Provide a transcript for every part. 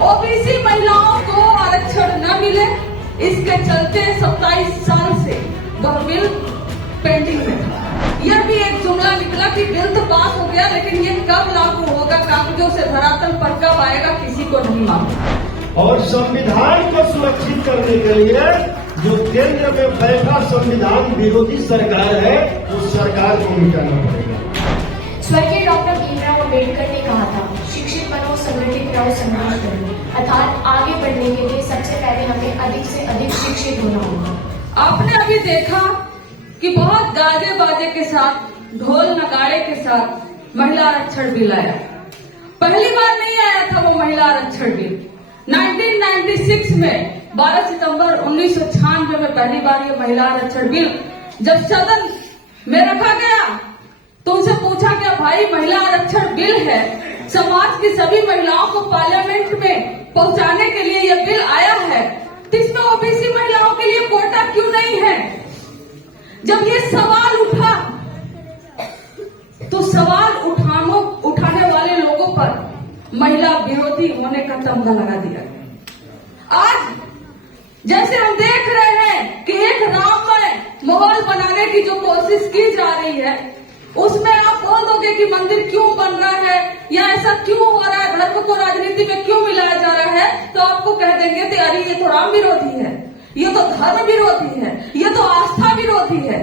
OBC महिलाओं को आरक्षण न मिले, इसके चलते 27 साल से वह बिल पेंडिंग में था। यह भी एक जुमला निकला कि बिल तो पास हो गया, लेकिन ये कब लागू होगा, कागजों से धरातल पर कब आएगा, किसी को नहीं मालूम। और संविधान को सुरक्षित करने के लिए जो केंद्र में बैठा संविधान विरोधी सरकार है, उस सरकार को मिटाना पड़ेगा। स्वर्गीय डॉक्टर भीमराव अम्बेडकर ने कहा था, शिक्षित बनो, संगठित रहो, संघर्ष करो। अर्थात आगे बढ़ने के लिए सबसे पहले हमें अधिक से अधिक शिक्षित होना होगा। आपने अभी देखा कि बहुत गाजे बाजे के साथ, ढोल नगाड़े के साथ महिला आरक्षण बिल आया। पहली बार नहीं आया था वो महिला आरक्षण बिल। 1996 में 12 सितंबर 1996 में पहली बार ये महिला आरक्षण बिल जब सदन में रखा गया तो उनसे पूछा गया, भाई महिला आरक्षण बिल है, समाज की सभी महिलाओं को पार्लियामेंट में पहुंचाने के लिए यह बिल आया है, तो इसमें ओबीसी महिलाओं के लिए कोटा क्यों नहीं है? जब ये सवाल उठा तो सवाल उठाने वाले लोगों पर महिला विरोधी होने का तमगा लगा दिया। आज जैसे हम देख रहे हैं कि एक राममय माहौल बनाने की जो कोशिश की जा रही है, उसमें आप बोल दोगे कि मंदिर क्यों बन रहा है या ऐसा क्यों हो रहा है, धर्म को राजनीति में क्यों मिलाया जा रहा है, तो आपको कह देंगे कि अरे ये तो राम विरोधी है, ये तो धर्म विरोधी है, ये तो आस्था विरोधी है।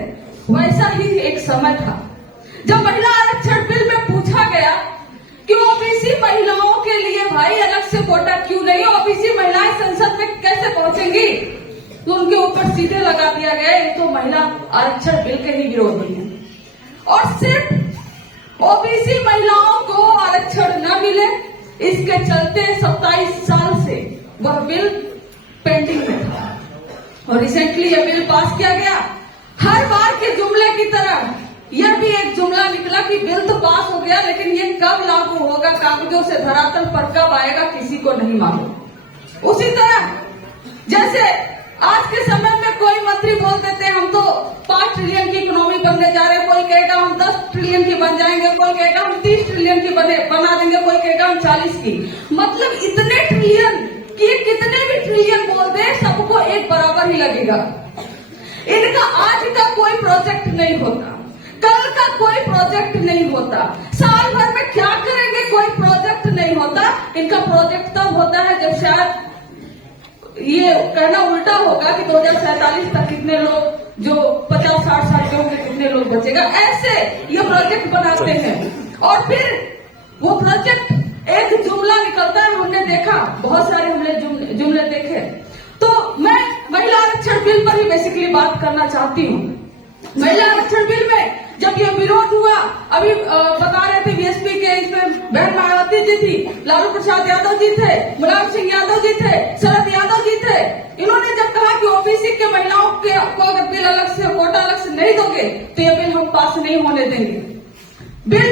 वैसा ही एक समय था जब महिला आरक्षण बिल में पूछा गया कि ओबीसी महिलाओं के लिए भाई अलग से कोटा क्यों नहीं, ओबीसी महिलाएं संसद में कैसे पहुंचेंगी, तो उनके ऊपर सीधे लगा दिया गया ये तो महिला आरक्षण बिल के ही विरोधी है। और सिर्फ ओबीसी महिलाओं को आरक्षण न मिले, इसके चलते 27 साल से वह बिल पेंडिंग में था और रिसेंटली यह बिल पास किया गया। हर बार के जुमले की तरह यह भी एक जुमला निकला कि बिल तो पास हो गया, लेकिन ये कब लागू होगा, कागजों से धरातल पर कब आएगा, किसी को नहीं मालूम। उसी तरह जैसे आज के समय में कोई मंत्री बोल देते हैं हम तो 5 ट्रिलियन की इकोनॉमी बनने जा रहे हैं, कोई कहेगा हम 10 ट्रिलियन की बन जाएंगे, कोई कहेगा हम 30 ट्रिलियन की बना देंगे, कोई कहेगा हम 40 की। मतलब इतने ट्रिलियन कि कितने भी ट्रिलियन बोल दे सबको एक बराबर ही लगेगा। इनका आज का कोई प्रोजेक्ट नहीं होता, कल का कोई प्रोजेक्ट नहीं होता, साल भर में क्या करेंगे कोई प्रोजेक्ट नहीं होता। इनका प्रोजेक्ट तब होता है जब शायद ये कहना उल्टा होगा कि 2047 तक कितने लोग जो 50-60 साल के होंगे कितने लोग बचेगा, ऐसे ये प्रोजेक्ट बनाते हैं। और फिर वो प्रोजेक्ट एक जुमला निकलता है, हमने देखा बहुत सारे हमने जुमले देखे। तो मैं महिला आरक्षण बिल पर ही बेसिकली बात करना चाहती हूँ। महिला आरक्षण बिल में जब ये विरोध हुआ, अभी बता रहे थे बीएसपी के इसमें बहन मायावती जी थी, लालू प्रसाद यादव जी थे, मुलायम सिंह यादव जी थे, शरद यादव जी थे। इन्होंने जब कहा कि ओबीसी के महिलाओं के को अगर बिल अलग से कोटा अलग से नहीं दोगे तो ये बिल हम पास नहीं होने देंगे। बिल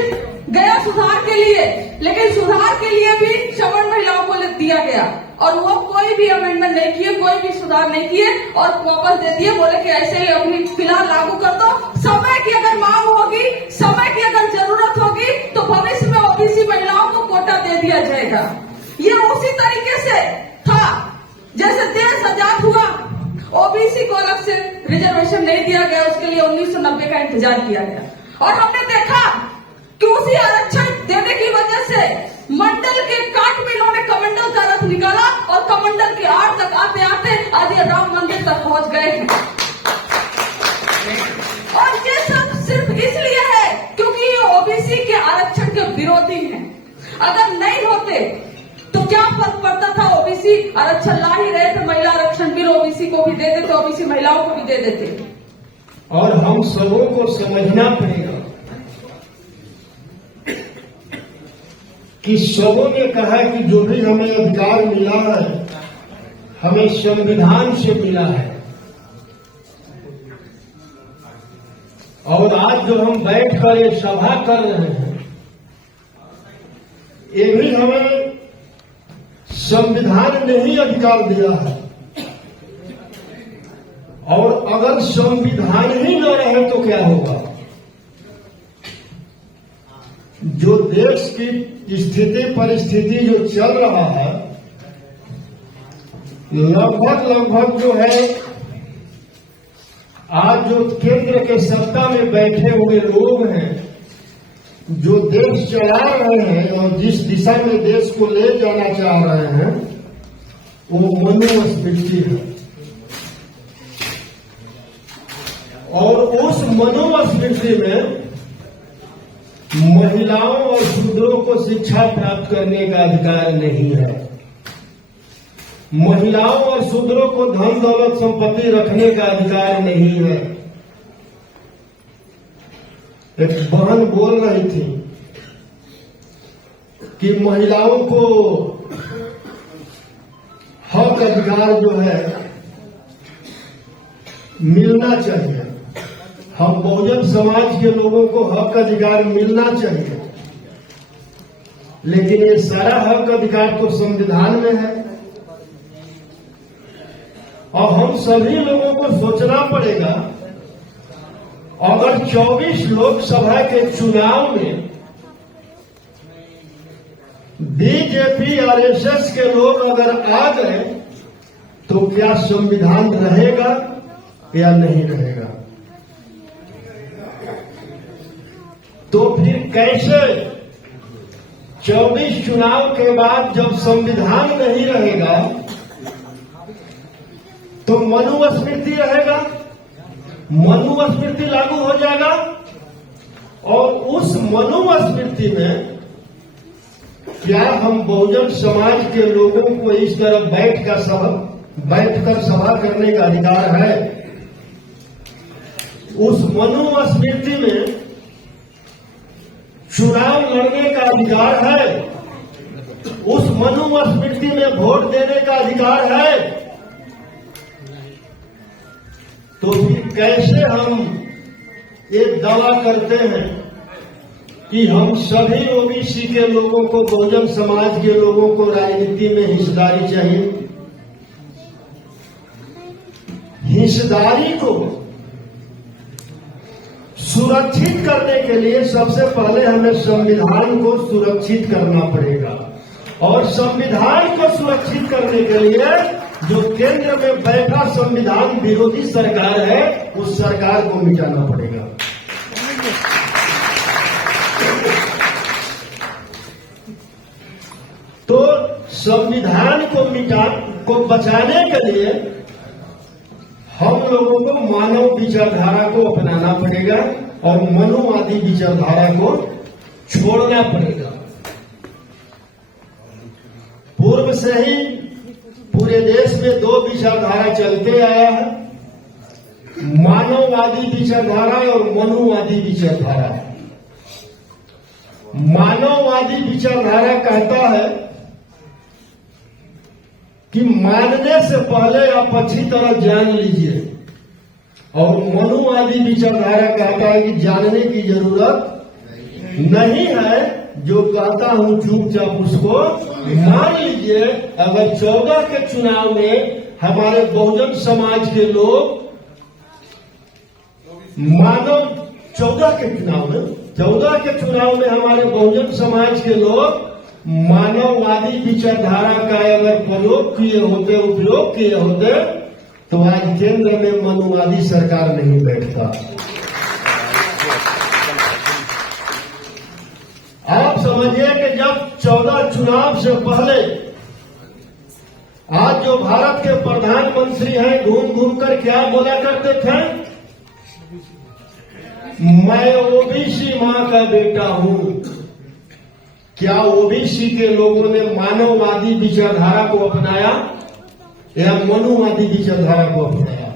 गया सुधार के लिए, लेकिन सुधार के लिए भी सवर्ण महिलाओं को दिया गया और वो कोई भी अमेंडमेंट नहीं किए, कोई भी सुधार नहीं किए और वापस दे दिए, बोले कि ऐसे ही अभी फिलहाल लागू कर दो। समय की अगर मांग होगी, समय की अगर जरूरत होगी तो भविष्य में ओबीसी महिलाओं को कोटा दे दिया जाएगा। ये उसी तरीके से था जैसे देश आजाद हुआ, ओबीसी को अलग से रिजर्वेशन नहीं दिया गया, उसके लिए 1990 का इंतजार किया गया और हमने देखा कि उसी आरक्षण देने की वजह से मंडल के काट में इन्होंने कमंडल का रथ निकाला और कमंडल की आड़ तक आते आते आज ये राम मंदिर तक पहुंच गए हैं। और ये सब सिर्फ इसलिए है क्योंकि ये ओबीसी के आरक्षण के विरोधी हैं। अगर नहीं होते तो क्या फर्क पड़ता था, ओबीसी आरक्षण ला ही रहे थे, महिला आरक्षण बिल ओबीसी को भी दे देते, ओबीसी महिलाओं को भी दे देते। और हम सबों को समझना पड़ेगा कि सबों ने कहा कि जो भी हमें अधिकार मिला है हमें संविधान से मिला है। और आज जो हम बैठकर ये सभा कर रहे हैं, ये भी हमें संविधान ने ही अधिकार दिया है। और अगर संविधान ही न रहे तो क्या होगा? जो देश की स्थिति परिस्थिति जो चल रहा है लगभग जो है आज जो केंद्र के सत्ता में बैठे हुए लोग हैं, जो देश चला रहे हैं और जिस दिशा में देश को ले जाना चाह रहे हैं, वो मनुस्मृति है। और उस मनुस्मृति में महिलाओं और शूद्रों को शिक्षा प्राप्त करने का अधिकार नहीं है। महिलाओं और शूद्रों को धन दौलत संपत्ति रखने का अधिकार नहीं है। एक बहन बोल रही थी कि महिलाओं को हक अधिकार जो है मिलना चाहिए। हम बहुजन समाज के लोगों को हक अधिकार मिलना चाहिए, लेकिन ये सारा हक अधिकार तो संविधान में है। और हम सभी लोगों को सोचना पड़ेगा, अगर 24 लोकसभा के चुनाव में बीजेपी आरएसएस के लोग अगर आ गए तो क्या संविधान रहेगा या नहीं रहेगा? तो फिर कैसे 24 चुनाव के बाद जब संविधान नहीं रहेगा तो मनुस्मृति रहेगा, मनुस्मृति लागू हो जाएगा। और उस मनुस्मृति में क्या हम बहुजन समाज के लोगों को इस तरह बैठकर सभा करने का अधिकार है? उस मनुस्मृति में चुनाव लड़ने का अधिकार है, उस मनुस्मृति में वोट देने का अधिकार है। तो फिर कैसे हम ये दावा करते हैं कि हम सभी ओबीसी के लोगों को, बहुजन समाज के लोगों को राजनीति में हिस्सेदारी चाहिए? हिस्सेदारी को सुरक्षित करने के लिए सबसे पहले हमें संविधान को सुरक्षित करना पड़ेगा। और संविधान को सुरक्षित करने के लिए जो केंद्र में बैठा संविधान विरोधी सरकार है, उस सरकार को मिटाना पड़ेगा। तो संविधान को बचाने के लिए हम लोगों को मानव विचारधारा को अपनाना पड़ेगा और मनुवादी विचारधारा को छोड़ना पड़ेगा। पूर्व से ही पूरे देश में दो विचारधारा चलते आया है, मानववादी विचारधारा और मनुवादी विचारधारा। मानववादी विचारधारा कहता है कि मानने से पहले आप अच्छी तरह जान लीजिए, और मनुवादी विचारधारा कहता है कि जानने की जरूरत नहीं है, जो कहता हूं चुपचाप उसको मान लीजिए। अगर 14 के चुनाव में हमारे बहुजन समाज के लोग 14 के चुनाव में हमारे बहुजन समाज के लोग मानववादी विचारधारा का अगर उपयोग किए होते तो आज केंद्र में मनुवादी सरकार नहीं बैठता। आप समझिए कि जब 14 चुनाव से पहले आज जो भारत के प्रधानमंत्री हैं, घूम घूम कर क्या बोला करते थे? मैं ओबीसी मां का बेटा हूं। क्या ओबीसी के लोगों ने मानववादी विचारधारा को अपनाया या मनुवादी विचारधारा को अपनाया?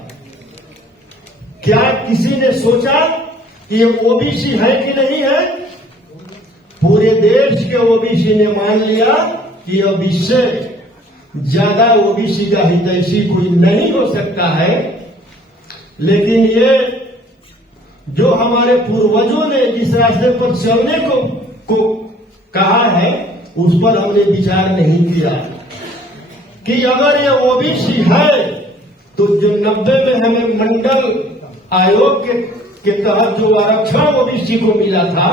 क्या किसी ने सोचा कि ये ओबीसी है कि नहीं है? पूरे देश के ओबीसी ने मान लिया कि अब इससे ज्यादा ओबीसी का हितैषी कोई नहीं हो सकता है। लेकिन ये जो हमारे पूर्वजों ने जिस रास्ते पर चलने को कहा है, उस पर हमने विचार नहीं किया कि अगर ये ओबीसी है तो जो 90 में हमें मंडल आयोग के तहत जो आरक्षण ओबीसी को मिला था,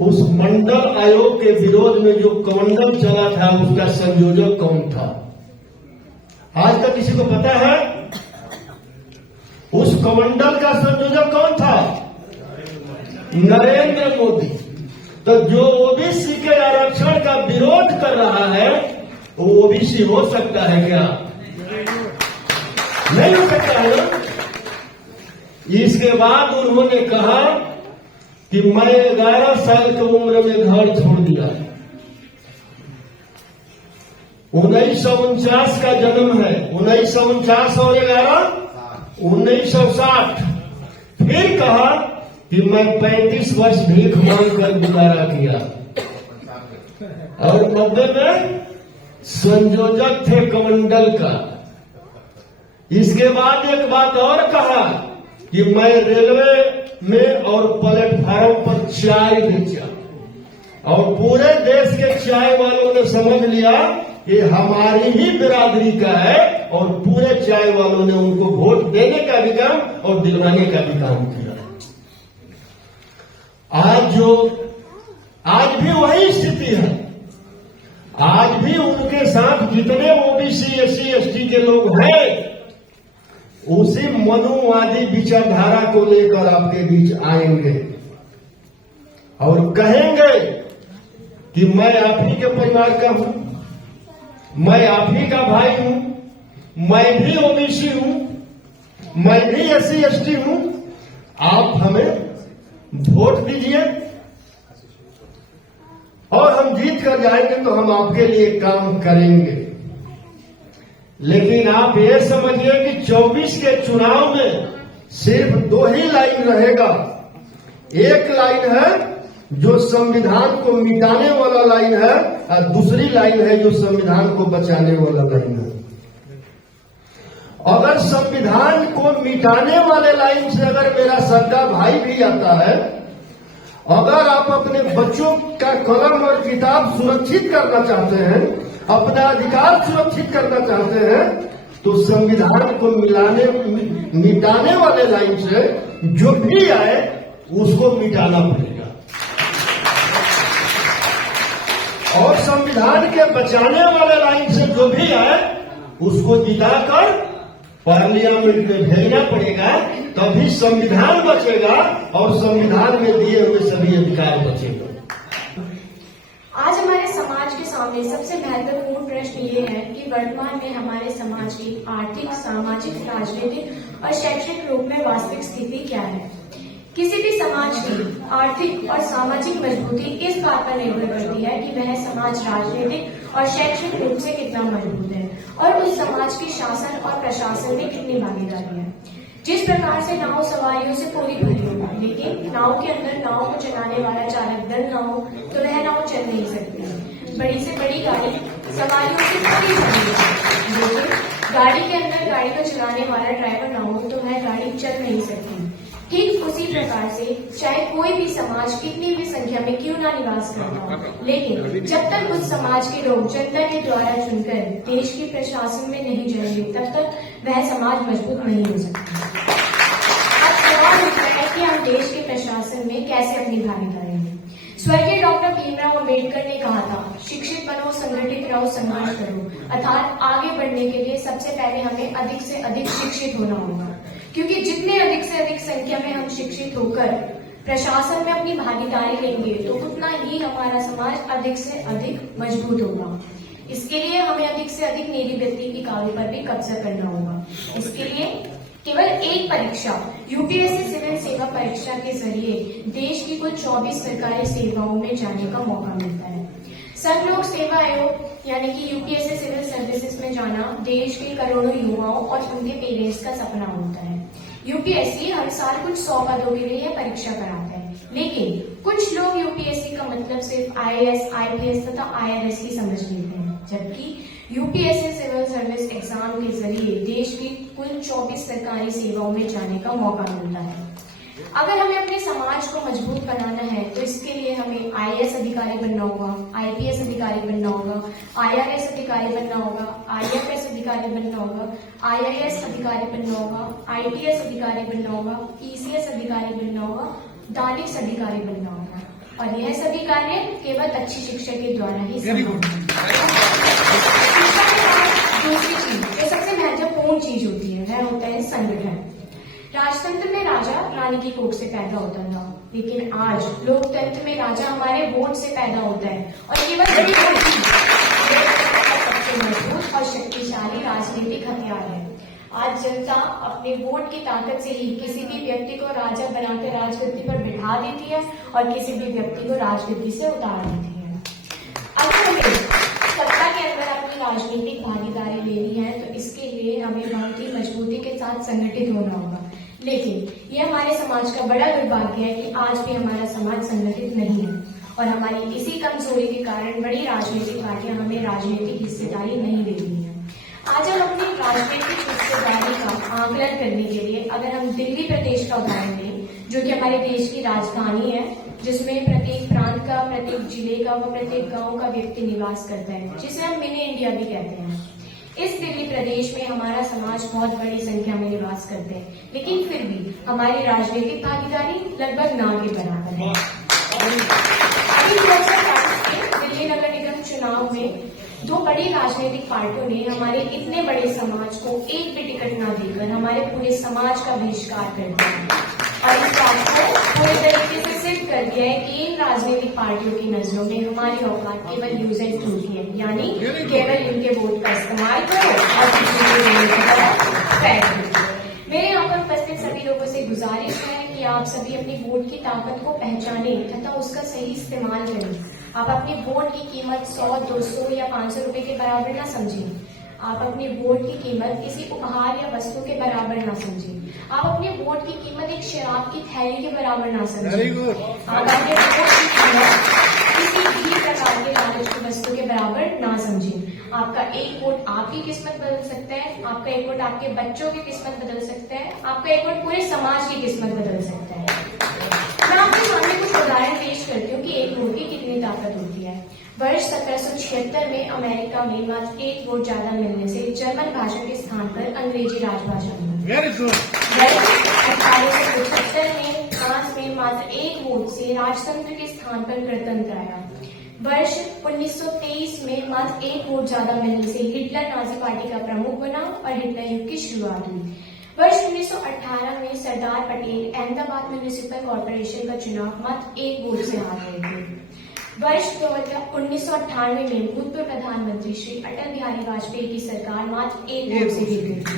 उस मंडल आयोग के विरोध में जो कमंडल चला था, उसका संयोजक कौन था? आज तक किसी को पता है उस कमंडल का संयोजक कौन था? नरेंद्र मोदी। तो जो ओबीसी के आरक्षण का विरोध कर रहा है वो ओबीसी हो सकता है क्या? नहीं हो सकता है ना। इसके बाद उन्होंने कहा कि मैं 11 साल की उम्र में घर छोड़ दिया। 1949 का जन्म है, 1949 और 11 1960। फिर कहा कि मैं 35 वर्ष भीख मांग कर गुजारा किया और 90 में संयोजक थे कमंडल का। इसके बाद एक बात और कहा कि मैं रेलवे में और प्लेटफार्म पर चाय बेचा और पूरे देश के चाय वालों ने समझ लिया कि हमारी ही बिरादरी का है और पूरे चाय वालों ने उनको वोट देने का भी काम और दिलवाने का भी काम किया। आज भी वही स्थिति है। आज भी उनके साथ जितने ओबीसी एससी एसटी के लोग हैं उसी मनुवादी विचारधारा को लेकर आपके बीच आएंगे और कहेंगे कि मैं आप ही के परिवार का हूं, मैं आप ही का भाई हूं, मैं भी ओबीसी हूं, मैं भी एससी एसटी हूं, आप हमें वोट दीजिए और हम जीत कर जाएंगे तो हम आपके लिए काम करेंगे। लेकिन आप ये समझिए कि 24 के चुनाव में सिर्फ 2 ही लाइन रहेगा। एक लाइन है जो संविधान को मिटाने वाला लाइन है और दूसरी लाइन है जो संविधान को बचाने वाला लाइन है। अगर संविधान को मिटाने वाले लाइन से अगर मेरा सगा भाई भी आता है, अगर आप अपने बच्चों का कलम और किताब सुरक्षित करना चाहते हैं, अपना अधिकार सुरक्षित करना चाहते हैं, तो संविधान को मिटाने वाले लाइन से जो भी आए उसको मिटाना पड़ेगा और संविधान के बचाने वाले लाइन से जो भी आए उसको जिताकर पार्लियामेंट में भेजना पड़ेगा, तभी संविधान बचेगा और संविधान में दिए हुए सभी अधिकार बचेंगे। आज हमारे समाज के सामने सबसे महत्वपूर्ण प्रश्न ये है कि वर्तमान में हमारे समाज की आर्थिक, सामाजिक, राजनीतिक और शैक्षणिक रूप में वास्तविक स्थिति क्या है। किसी भी समाज की आर्थिक और सामाजिक मजबूती इस बात पर निर्भर करती है कि वह समाज राजनीतिक और शैक्षणिक रूप से कितना मजबूत है और उस समाज की शासन और प्रशासन में कितनी भागीदारी है। जिस प्रकार से नाव सवारियों से पूरी भरी हो, लेकिन नाव के अंदर नाव को चलाने वाला चालक दल ना हो तो वह नाव चल नहीं सकती। बड़ी से बड़ी गाड़ी सवारियों से पूरी भरी हो, लेकिन गाड़ी के अंदर गाड़ी को चलाने वाला ड्राइवर ना हो तो वह गाड़ी चल नहीं सकती। ठीक उसी प्रकार से चाहे कोई भी समाज कितनी भी संख्या में क्यों ना निवास करता हो, लेकिन जब तक उस समाज के लोग जनता के द्वारा चुनकर देश के प्रशासन में नहीं जाएंगे तब तक वह समाज मजबूत नहीं हो सकता। अब सवाल उठता है कि हम देश के प्रशासन में कैसे अपनी भागीदारी लें। स्वर्गीय डॉक्टर भीमराव अम्बेडकर ने कहा था, शिक्षित बनो, संगठित रहो, संघर्ष करो। अर्थात आगे बढ़ने के लिए सबसे पहले हमें अधिक से अधिक शिक्षित होना होगा, क्योंकि जितने अधिक से अधिक संख्या में हम शिक्षित होकर प्रशासन में अपनी भागीदारी लेंगे तो उतना ही हमारा समाज अधिक से अधिक मजबूत होगा। इसके लिए हमें अधिक से अधिक निरी व्यक्ति की काव्य पर भी कब्जा करना होगा। इसके लिए केवल एक परीक्षा यूपीएससी सिविल सेवा परीक्षा के जरिए देश की कुल 24 सरकारी सेवाओं में जाने का मौका मिलता है। संघ लोक सेवा आयोग यानी कि यूपीएससी सिविल सर्विसेज में जाना देश के करोड़ों युवाओं और उनके पेरेंट्स का सपना होता है। यूपीएससी हर साल कुछ 100 पदों के लिए यह परीक्षा कराता है, लेकिन कुछ लोग यूपीएससी का मतलब सिर्फ आईएएस, आईपीएस तथा आईआरएस की समझ लेते हैं, जबकि यूपीएससी सिविल सर्विस एग्जाम के जरिए देश की कुल 24 सरकारी सेवाओं में जाने का मौका मिलता है। अगर हमें अपने समाज को मजबूत बनाना है तो इसके लिए हमें आईएएस अधिकारी बनना होगा, आईपीएस अधिकारी बनना होगा, आईआरएस अधिकारी बनना होगा, आईएफएस अधिकारी बनना होगा, आईआईएस अधिकारी बनना होगा, आईपीएस अधिकारी बनना होगा, ईसीएस अधिकारी बनना होगा, दानिश अधिकारी बनना होगा और यह सभी कार्य केवल अच्छी शिक्षा के द्वारा ही संभव है। दूसरी चीज, सबसे पानी की कोख से पैदा होता था, लेकिन आज लोकतंत्र में राजा हमारे वोट से पैदा होता है, और केवल सबसे मजबूत और शक्तिशाली राजनीतिक हथियार है। आज जनता अपने वोट की ताकत से ही किसी भी व्यक्ति को राजा बनाकर राजगद्दी पर बिठा देती है और किसी भी व्यक्ति को राजगद्दी से उतार देती है। अगर हमें सत्ता के अंदर अपनी राजनीतिक भागीदारी लेनी है तो इसके लिए हमें बहुत ही मजबूती के साथ संगठित होना होगा, लेकिन ये हमारे समाज का बड़ा दुर्भाग्य है कि आज भी हमारा समाज संगठित नहीं है और हमारी इसी कमजोरी के कारण बड़ी राजनीतिक पार्टियां हमें राजनीतिक हिस्सेदारी नहीं दे रही है। आज हम अपनी राजनीतिक हिस्सेदारी का आकलन करने के लिए अगर हम दिल्ली प्रदेश का उदाहरण लें, जो कि हमारे देश की राजधानी है, जिसमें प्रत्येक प्रांत का, प्रत्येक जिले का व प्रत्येक गांव का व्यक्ति निवास करता है, जिसे हम मिनी इंडिया भी कहते हैं। इस दिल्ली प्रदेश में हमारा समाज बहुत बड़ी संख्या में निवास करते हैं, लेकिन फिर भी हमारी राजनीतिक भागीदारी लगभग ना के बराबर है। अभी 2022 के दिल्ली नगर निगम चुनाव में दो बड़ी राजनीतिक पार्टियों ने हमारे इतने बड़े समाज को एक भी टिकट न देकर हमारे पूरे समाज का बहिष्कार कर दिया और इस बात को पूरे तरीके से सिद्ध कर दिया है कि इन राजनीतिक पार्टियों की नजरों में हमारी औकात केवल यूज एंड थ्रू की है, यानी केवल इनके वोट का इस्तेमाल करो और किसी को मेरे यहाँ पर उपस्थित सभी लोगों से गुजारिश है कि आप सभी अपनी वोट की ताकत को पहचानें तथा उसका सही इस्तेमाल करें। आप अपनी वोट की कीमत 100, 200 या 500 रुपए के बराबर ना समझें। आप अपनी वोट की कीमत किसी उपहार या वस्तु के बराबर ना समझें। आप अपने वोट की कीमत एक शराब की थैली के बराबर ना समझें। आप अपने वोट की कीमत किसी भी प्रकार के लालच की वस्तु के बराबर ना समझें। आपका एक वोट आपकी किस्मत बदल सकता है, आपका एक वोट आपके बच्चों की किस्मत बदल सकता है, आपका एक वोट पूरे समाज की किस्मत बदल सकता है। मैं आपके सामने कुछ उदाहरण पेश करती हूँ कि एक वोट की कितनी ताकत होती है। वर्ष 1776 में अमेरिका में मात्र एक वोट ज्यादा मिलने से जर्मन भाषा के स्थान पर अंग्रेजी राजभाषा बनी। वर्ष 1875 में फ्रांस में मात्र एक वोट से राजतंत्र के स्थान पर गणतंत्र आया। वर्ष 1923 में मात्र एक वोट ज्यादा मिलने से हिटलर नाजी पार्टी का प्रमुख बना और हिटलर युग की शुरुआत हुई। वर्ष 1918 में सरदार पटेल अहमदाबाद म्यूनिसिपल कॉर्पोरेशन का चुनाव मात्र एक वोट से हार गए थे। वर्ष 1998 में भूतपूर्व प्रधानमंत्री श्री अटल बिहारी वाजपेयी की सरकार मात्र एक वोट से जीत गई थी।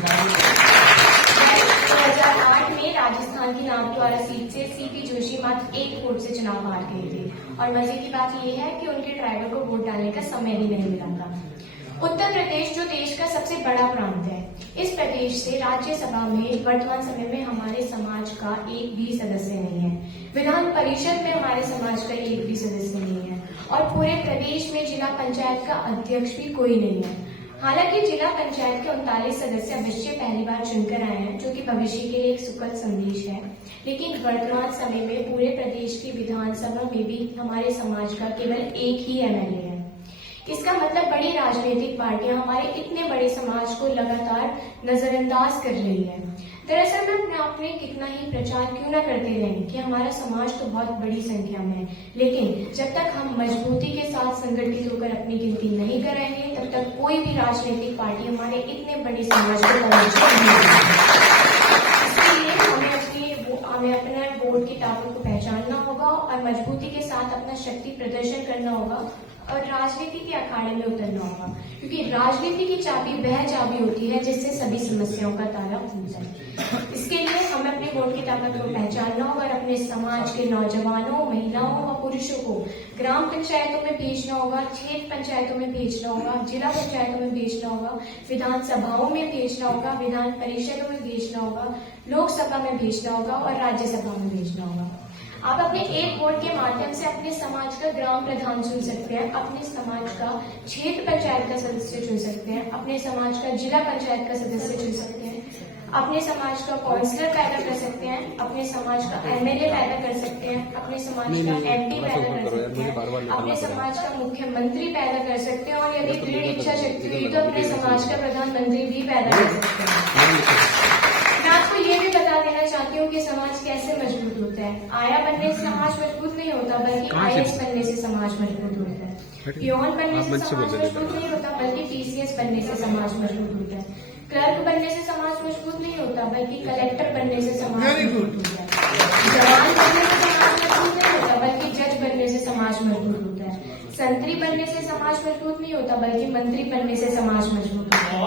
2008 में राजस्थान की नाथद्वारा सीट से सीपी जोशी मात्र एक वोट से चुनाव हार गए थे और मजे की बात यह है कि उनके ड्राइवर को वोट डालने का समय ही नहीं मिला था। उत्तर प्रदेश जो देश का सबसे बड़ा प्रांत है, इस प्रदेश से राज्यसभा में वर्तमान समय में हमारे समाज का एक भी सदस्य नहीं है। विधान परिषद में हमारे समाज का एक भी सदस्य नहीं है और पूरे प्रदेश में जिला पंचायत का अध्यक्ष भी कोई नहीं है। हालांकि जिला पंचायत के 39 सदस्य अवश्य पहली बार चुनकर आए हैं, जो कि भविष्य के लिए एक सुखद संदेश है, लेकिन वर्तमान समय में पूरे प्रदेश की विधानसभा में भी हमारे समाज का केवल एक ही एमएलए है। इसका मतलब बड़ी राजनीतिक पार्टियां हमारे इतने बड़े समाज को लगातार नजरअंदाज कर रही है। दरअसल मैं अपने आप में कितना ही प्रचार क्यों न करते रहें कि हमारा समाज तो बहुत बड़ी संख्या में है, लेकिन जब तक हम मजबूती के साथ संगठित होकर अपनी गिनती नहीं कराएंगे तब तक कोई भी राजनीतिक पार्टी हमारे इतने बड़े समाज को तवज्जो नहीं देगी। इसलिए हमें अपने वोट की ताकत को पहचानना होगा और मजबूती के साथ अपना शक्ति प्रदर्शन करना होगा और राजनीति के अखाड़े में उतरना होगा, क्योंकि राजनीति की चाबी वह चाबी होती है जिससे सभी समस्याओं का ताला खुल जाए। इसके लिए हमें अपने वोट की ताकत को पहचानना होगा और अपने समाज के नौजवानों, महिलाओं व पुरुषों को ग्राम पंचायतों में भेजना होगा, क्षेत्र पंचायतों में भेजना होगा, जिला पंचायतों में भेजना होगा, विधानसभाओं में भेजना होगा, विधान परिषदों में भेजना होगा, लोकसभा में भेजना होगा और राज्यसभा में भेजना होगा। आप अपने एक वोट के माध्यम से अपने समाज का ग्राम प्रधान चुन सकते हैं, अपने समाज का क्षेत्र पंचायत का सदस्य चुन सकते हैं, अपने समाज का जिला पंचायत का सदस्य चुन सकते हैं, अपने समाज का काउंसलर पैदा कर सकते हैं, अपने समाज का एमएलए पैदा कर सकते हैं, अपने समाज का एमपी पैदा कर सकते हैं, अपने समाज का मुख्यमंत्री पैदा कर सकते हैं और यदि दृढ़ इच्छा शक्ति हुई तो अपने समाज का प्रधानमंत्री भी पैदा कर सकते हैं। मैं आपको ये भी बता देना चाहती हूँ कि समाज कैसे मजबूत होता है। आया बनने से समाज मजबूत नहीं होता, बल्कि आईएएस बनने से समाज मजबूत होता है। पियोन बनने से समाज मजबूत नहीं होता, बल्कि पीसीएस बनने से समाज मजबूत होता है। क्लर्क बनने से समाज मजबूत नहीं होता, बल्कि कलेक्टर बनने से समाज मजबूत होता है। जवान बनने से समाज मजबूत नहीं होता बल्कि जज बनने से समाज मजबूत होता है। संतरी बनने से समाज मजबूत नहीं होता बल्कि मंत्री बनने से समाज मजबूत होता है।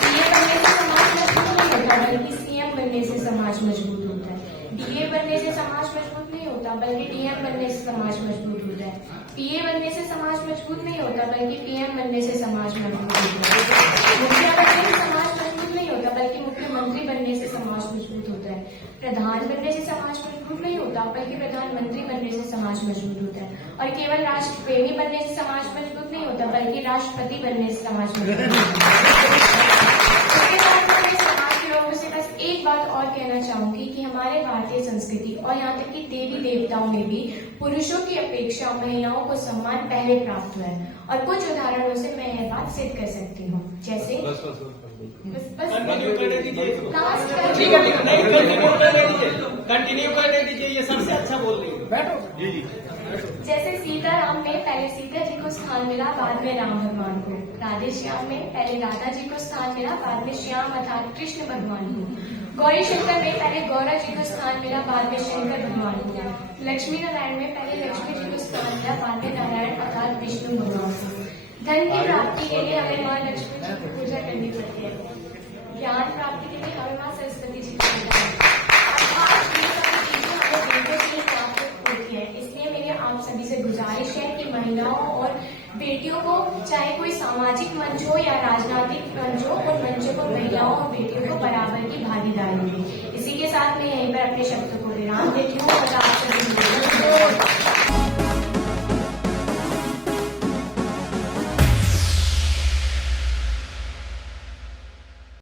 सीए बनने से समाज मजबूत नहीं होता बल्कि सीएम बनने से समाज मजबूत होता है। डीए बनने से समाज मजबूत नहीं होता बल्कि डीएम बनने से समाज मजबूत होता है। पीए बनने से समाज मजबूत नहीं होता बल्कि पीएम बनने से समाज मजबूत होता है। मुखिया बनने से समाज मजबूत नहीं होता बल्कि मुख्यमंत्री बनने से समाज मजबूत होता है। प्रधान बनने से समाज मजबूत नहीं होता बल्कि प्रधानमंत्री बनने से समाज मजबूत होता है। और केवल राष्ट्र प्रेमी बनने से समाज मजबूत नहीं होता बल्कि राष्ट्रपति बनने से समाज मजबूत होता है। इसके साथ मैं समाज के लोगों से बस एक बात और कहना चाहूंगी कि हमारे भारतीय संस्कृति और यहाँ तक कि देवी देवताओं में भी पुरुषों की अपेक्षा महिलाओं को सम्मान पहले प्राप्त हुआ है। और कुछ उदाहरणों से मैं यह बात सिद्ध कर सकती हूँ, जैसे कंटिन्यू करने दीजिए, कहाँ से ठीक है, नहीं कंटिन्यू करने दीजिए, कंटिन्यू करने दीजिए, ये सबसे अच्छा बोल रही है। बैठो जी जी। जैसे सीताराम में पहले सीता जी को स्थान मिला, बाद में राम भगवान को। राधे श्याम में पहले राधा जी को स्थान मिला, बाद में श्याम अर्थात कृष्ण भगवान को। गौरी शंकर में पहले गौरा जी को स्थान मिला, बाद में शंकर भगवान को। लक्ष्मी नारायण में पहले लक्ष्मी जी को स्थान मिला, बाद में नारायण अर्थात विष्णु भगवान को। धन की प्राप्ति के लिए हमें माँ लक्ष्मी जी की पूजा करनी पड़ती है। ज्ञान प्राप्ति के लिए हमें माँ सरस्वती जी की पूजा करनी है। हमें वेदों से ही प्राप्त होती है। इसलिए मेरी आप सभी से गुजारिश है कि महिलाओं और बेटियों को, चाहे कोई सामाजिक मंच हो या राजनीतिक मंच हो, उन मंचों को महिलाओं और बेटियों को बराबर की भागीदारी दें। इसी के साथ मैं यहीं पर अपने शब्दों को विराम देती हूँ और आप सभी